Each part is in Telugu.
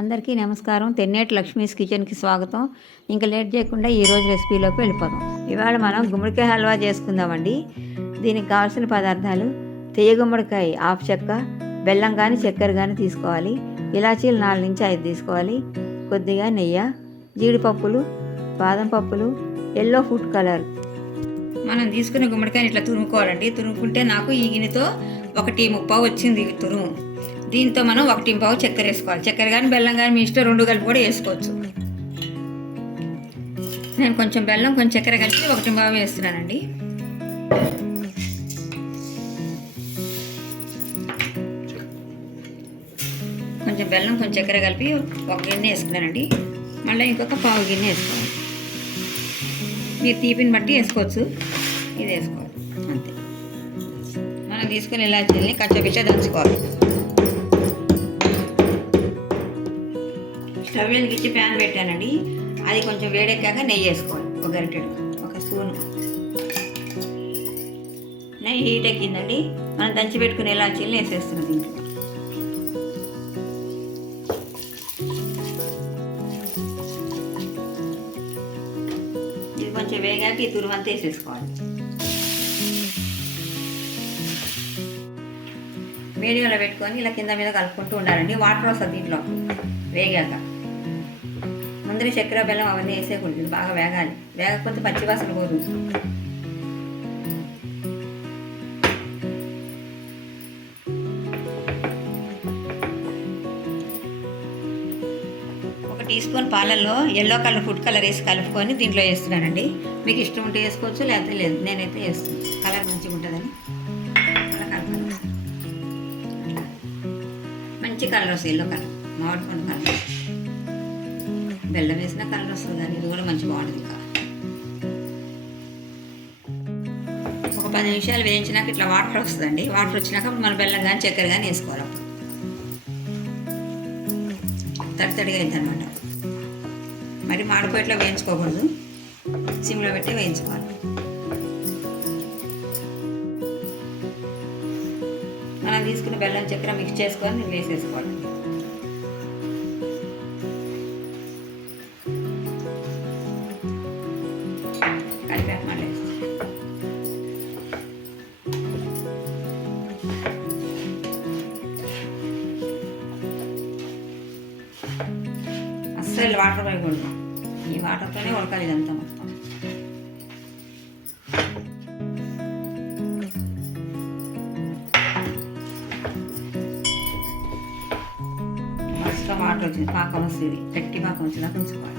అందరికీ నమస్కారం. తెన్నేటి లక్ష్మీస్ కిచెన్కి స్వాగతం. ఇంకా లేట్ చేయకుండా ఈరోజు రెసిపీలోకి వెళ్ళిపోదాం. ఇవాళ మనం గుమ్మడికాయ హల్వా చేసుకుందామండి. దీనికి కావాల్సిన పదార్థాలు: తెయ్య గుమ్మడికాయ హాఫ్ చెక్క, బెల్లం కానీ చక్కెర కానీ తీసుకోవాలి, ఇలాచీలు 4 నుంచి 5 తీసుకోవాలి, కొద్దిగా నెయ్యి, జీడిపప్పులు, బాదం పప్పులు, ఎల్లో ఫుడ్ కలర్. మనం తీసుకునే గుమ్మడికాయని ఇట్లా తురుముకోవాలండి. తురుముకుంటే నాకు ఈ గిన్నెతో 1:30 వచ్చింది తురుము. దీంతో మనం 1:15 చక్కెర వేసుకోవాలి. చక్కెర కానీ బెల్లం కానీ మీ ఇష్టం, 2 కలిపి కూడా వేసుకోవచ్చు. నేను కొంచెం బెల్లం కొంచెం చక్కెర కలిపి 1:15 వేస్తున్నానండి. కొంచెం బెల్లం కొంచెం చక్కెర కలిపి 1 గిన్నె వేసుకున్నానండి. మళ్ళీ ఇంకొక 1/2 గిన్నె వేసుకోవాలి. మీరు తీపిని బట్టి వేసుకోవచ్చు, ఇది వేసుకోవాలి అంతే. మనం తీసుకుని ఇలాచీల్ని కచ్చపిచ్చ దంచుకోవాలి. స్టవ్ వెలిగించి ప్యాన్ పెట్టానండి. అది కొంచెం వేడెక్కాక నెయ్యి వేసుకోవాలి. ఒక గరిటెడు, 1 స్పూను నెయ్యి హీట్ ఎక్కిందండి. మనం దంచి పెట్టుకునే ఇలాచీల్ని వేసేస్తున్నాం దీంట్లో. ఇది కొంచెం వేగాక ఈ తురుమంతా వేసేసుకోవాలి. మీడియంలో పెట్టుకొని ఇలా కింద మీద కలుపుకుంటూ ఉండాలండి. వాటర్ వస్తుంది దీంట్లో వేగాక. ముందర చక్కెర బెల్లం అవన్నీ వేసేకూడదు, బాగా వేగాలి. వేగకపోతే పచ్చివాసన పోదు. ఒక 1 టీ స్పూన్ పాలల్లో ఎల్లో కలర్ ఫుడ్ కలర్ వేసి కలుపుకొని దీంట్లో వేస్తున్నానండి. మీకు ఇష్టం ఉంటే వేసుకోవచ్చు, లేకపోతే లేదు. నేనైతే వేస్తున్నాను, కలర్ మంచిగా ఉంటుందని. అలా కలపాలి. మంచి కలర్ వస్తుంది, ఎల్లో కలర్, మామిడి పండు కలర్. బెల్లం వేసిన కలర్ వస్తుంది, కానీ ఇది కూడా మంచి బాగుంటుంది. ఇంకా ఒక 10 నిమిషాలు వేయించినాక ఇట్లా వాటర్ వస్తుందండి. వాటర్ వచ్చినాక మన బెల్లం కానీ చక్కెర కానీ వేసుకోవాలి. తడితడిగా అయింది అనమాట. మరి మాడిపోయిట్లో వేయించుకోకూడదు, సిమ్లో పెట్టి వేయించుకోవాలి. మనం తీసుకున్న బెల్లం చక్కెర మిక్స్ చేసుకొని వేసేసుకోవాలి. అస్సలు వాటర్ పోయకూడదు. ఈ వాటర్తోనే ఉడకాలి ఇదంతా మొత్తం. ఫస్ట్ వాటర్ వచ్చింది, పాకం వస్తుంది, గట్టి పాకం వచ్చిందాక ఉంచుకోవాలి.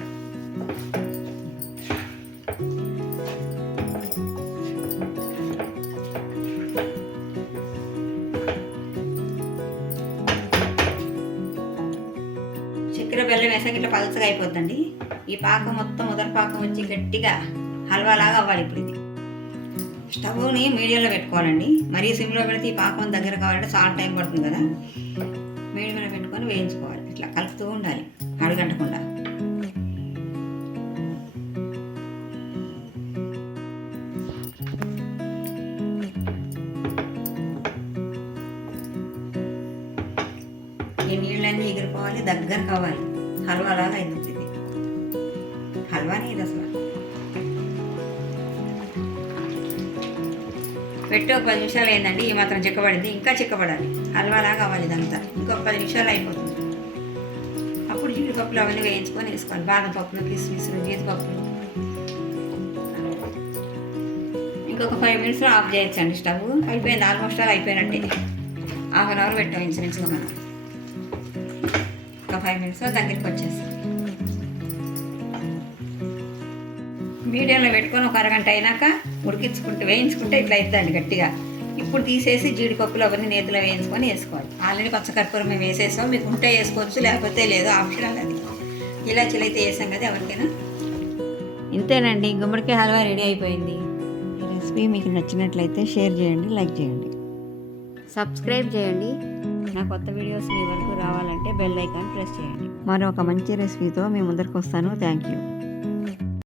చక్కెర బెల్లం వేసాక ఇట్లా పలచగా అయిపోద్దండి. ఈ పాకం మొత్తం ముదర పాకం వచ్చి గట్టిగా హల్వాలాగా అవ్వాలి. ఇప్పుడు ఇది స్టవ్ని మీడియంలో పెట్టుకోవాలండి. మరీ సిమ్లో పెడితే ఈ పాకం దగ్గర కావాలంటే చాలా టైం పడుతుంది కదా. మీడియంలో పెట్టుకొని వేయించుకోవాలి. ఇట్లా కలుపుతూ ఉండాలి, అడుగంటకుండా. ఈ నీళ్ళన్నీ ఎగిరిపోవాలి, దగ్గర కావాలి, హల్వాలాగా అయిపోతుంది. హల్వాని ఇది అసలు. పెట్టి ఒక 10 నిమిషాలు అయిందండి. ఈ మాత్రం చిక్కబడింది, ఇంకా చిక్కబడాలి, హల్వాలాగా అవ్వాలి ఇదంతా. ఇంకొక 10 నిమిషాలు అయిపోతుంది. అప్పుడు జీడిపప్పులు అవన్నీ వేయించుకొని వేసుకోవాలి. బాదం పప్పులు, కిస్మిస్లు, జీడిపప్పులు. ఇంకొక 5 మినిట్స్లో ఆఫ్ చేయొచ్చండి. స్టవ్ అయిపోయింది, ఆల్మోస్ట్ ఆల్ అయిపోయినట్టే. ½ అన్ అవర్ పెట్టాం ఇంచుమించుగా మనం. ఒక 5 మినిట్స్లో దగ్గరికి వచ్చేస్తాం. మీడియంలో పెట్టుకొని ఒక అరగంట అయినాక ఉడికించుకుంటే వేయించుకుంటే ఇట్లా అవుతుందండి గట్టిగా. ఇప్పుడు తీసేసి జీడిపప్పులు అవన్నీ నేతిలో వేయించుకొని వేసుకోవాలి. ఆల్రెడీ పచ్చకర్పూరం మేము వేసేసాం, మీకు ఉంటే వేసుకోవచ్చు, లేకపోతే లేదు, ఆప్షనల్ అది. ఇలాచీలు అయితే వేసాం కదా ఎవరికైనా. ఇంతేనండి, గుమ్మడికాయ హల్వా రెడీ అయిపోయింది. ఈ రెసిపీ మీకు నచ్చినట్లయితే షేర్ చేయండి, లైక్ చేయండి, సబ్స్క్రైబ్ చేయండి. నా కొత్త వీడియోస్ మీ వరకు రావాలంటే బెల్ ఐకాన్ ప్రెస్ చేయండి. మరొక మంచి రెసిపీతో మీ ముందరికి వస్తాను. Thank you.